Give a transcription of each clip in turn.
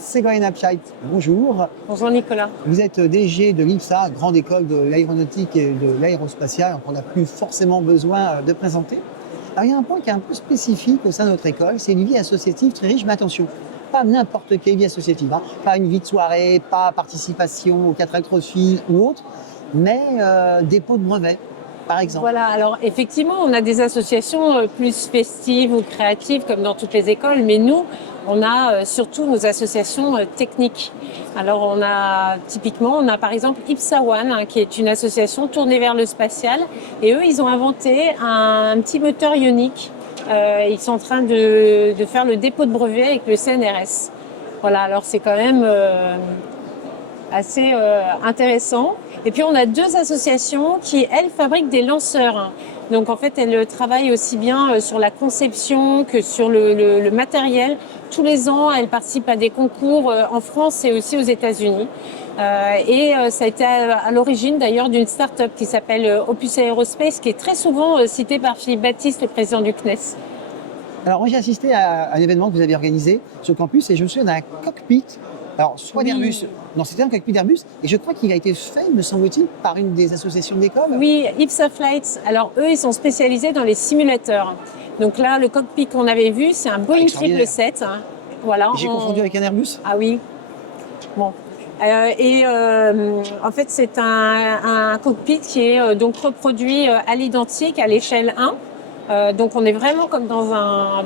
Ségolène Abscheit, bonjour. Bonjour Nicolas. Vous êtes DG de l'IPSA, grande école de l'aéronautique et de l'aérospatiale, qu'on n'a plus forcément besoin de présenter. Alors, il y a un point qui est un peu spécifique au sein de notre école, c'est une vie associative très riche, mais attention, pas n'importe quelle vie associative, hein. Pas une vie de soirée, pas participation au 4 trophy ou autre, mais dépôt de brevets, par exemple. Voilà, alors effectivement, on a des associations plus festives ou créatives comme dans toutes les écoles, mais nous, on a surtout nos associations techniques. Alors on a par exemple IPSA One, hein, qui est une association tournée vers le spatial, et eux, ils ont inventé un petit moteur ionique. Ils sont en train de faire le dépôt de brevet avec le CNRS. Voilà, alors c'est quand même assez intéressant. Et puis on a deux associations qui, elles, fabriquent des lanceurs. Donc en fait, elles travaillent aussi bien sur la conception que sur le matériel. Tous les ans, elles participent à des concours en France et aussi aux États-Unis. Ça a été à l'origine d'ailleurs d'une start-up qui s'appelle Opus Aerospace, qui est très souvent citée par Philippe Baptiste, le président du CNES. Alors moi j'ai assisté à un événement que vous avez organisé sur le campus et je me souviens d'un cockpit. Alors, soit d'Airbus, non, c'était un cockpit d'Airbus, et je crois qu'il a été fait, me semble-t-il, par une des associations de l'école. Oui, IPSA Flights. Alors, eux, ils sont spécialisés dans les simulateurs. Donc là, le cockpit qu'on avait vu, c'est un Boeing 777. Hein. Voilà. J'ai confondu avec un Airbus. Ah oui. Bon. En fait, c'est un cockpit qui est donc reproduit à l'identique à l'échelle 1. Donc on est vraiment comme dans un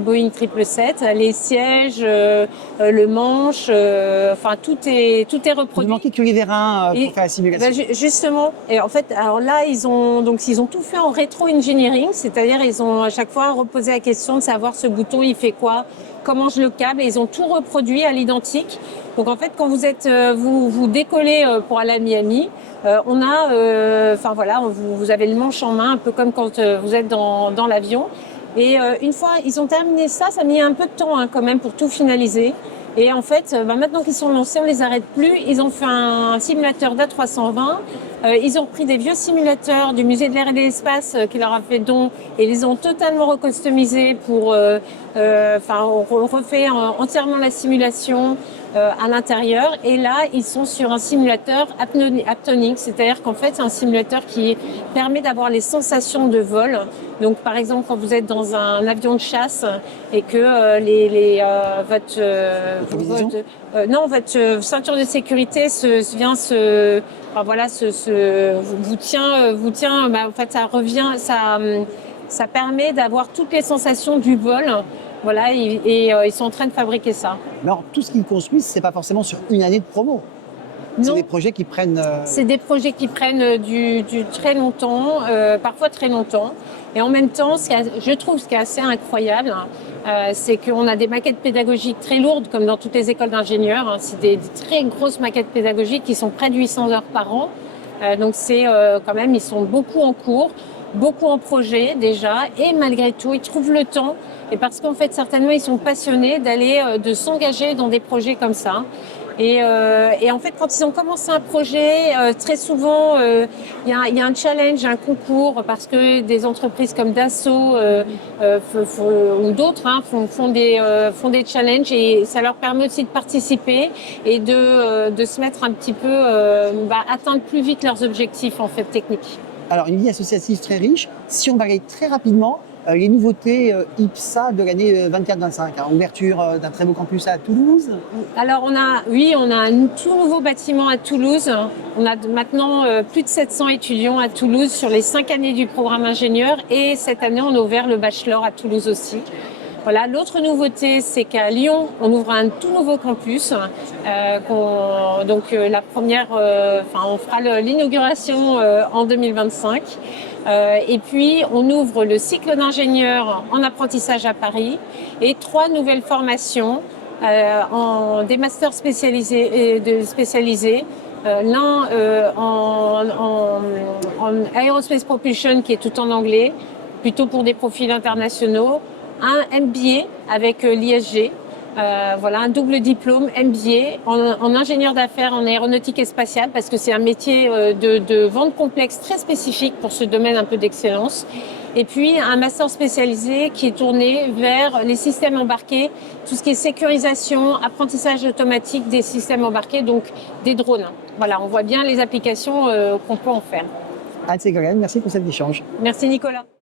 Boeing 777. Les sièges, le manche, enfin tout est reproduit. Il manquait que les vérins pour faire la simulation. Justement, et en fait, alors là ils ont tout fait en rétro-engineering, c'est-à-dire ils ont à chaque fois reposé la question de savoir ce bouton il fait quoi, comment je le câble, et ils ont tout reproduit à l'identique. Donc en fait, quand vous décollez pour aller à Miami, on a, vous avez le manche en main, un peu comme quand vous êtes dans l'avion. Et une fois, ils ont terminé ça a mis un peu de temps quand même pour tout finaliser. Et en fait, maintenant qu'ils sont lancés, on les arrête plus. Ils ont fait un simulateur d'A320. Ils ont repris des vieux simulateurs du musée de l'air et de l'espace qui leur a fait don, et ils les ont totalement recustomisés pour refait entièrement la simulation à l'intérieur. Et là, ils sont sur un simulateur aptonique, c'est-à-dire qu'en fait, c'est un simulateur qui permet d'avoir les sensations de vol. Donc, par exemple, quand vous êtes dans un avion de chasse et que votre ceinture de sécurité vous tient. En fait, ça permet d'avoir toutes les sensations du vol. Voilà, ils sont en train de fabriquer ça. Alors, tout ce qu'ils construisent, c'est pas forcément sur une année de promo. C'est des projets qui prennent... C'est des projets qui prennent du très longtemps, parfois très longtemps. Et en même temps, je trouve ce qui est assez incroyable, c'est qu'on a des maquettes pédagogiques très lourdes, comme dans toutes les écoles d'ingénieurs. Hein. C'est des très grosses maquettes pédagogiques qui sont près de 800 heures par an. Donc c'est quand même, ils sont beaucoup en cours, beaucoup en projet déjà, et malgré tout, ils trouvent le temps. Et parce qu'en fait, certainement, ils sont passionnés de s'engager dans des projets comme ça. Et en fait, quand ils ont commencé un projet, très souvent, il y a un challenge, un concours, parce que des entreprises comme Dassault ou d'autres font des challenges, et ça leur permet aussi de participer et de se mettre un petit peu, atteindre plus vite leurs objectifs en fait techniques. Alors, une vie associative très riche. Si on balaye très rapidement, les nouveautés IPSA de l'année 24-25, ouverture d'un très beau campus à Toulouse. Alors on a un tout nouveau bâtiment à Toulouse. On a maintenant plus de 700 étudiants à Toulouse sur les 5 années du programme ingénieur, et cette année on a ouvert le bachelor à Toulouse aussi. Voilà. L'autre nouveauté, c'est qu'à Lyon, on ouvre un tout nouveau campus. On fera l'inauguration en 2025. Et puis, on ouvre le cycle d'ingénieur en apprentissage à Paris, et 3 nouvelles formations des masters spécialisés. L'un en Aerospace Propulsion, qui est tout en anglais, plutôt pour des profils internationaux. Un MBA avec l'ISG, un double diplôme MBA en ingénieur d'affaires en aéronautique et spatiale, parce que c'est un métier de vente complexe très spécifique pour ce domaine un peu d'excellence. Et puis un master spécialisé qui est tourné vers les systèmes embarqués, tout ce qui est sécurisation, apprentissage automatique des systèmes embarqués, donc des drones. Voilà, on voit bien les applications qu'on peut en faire. Anne Ségolène, merci pour cet échange. Merci Nicolas.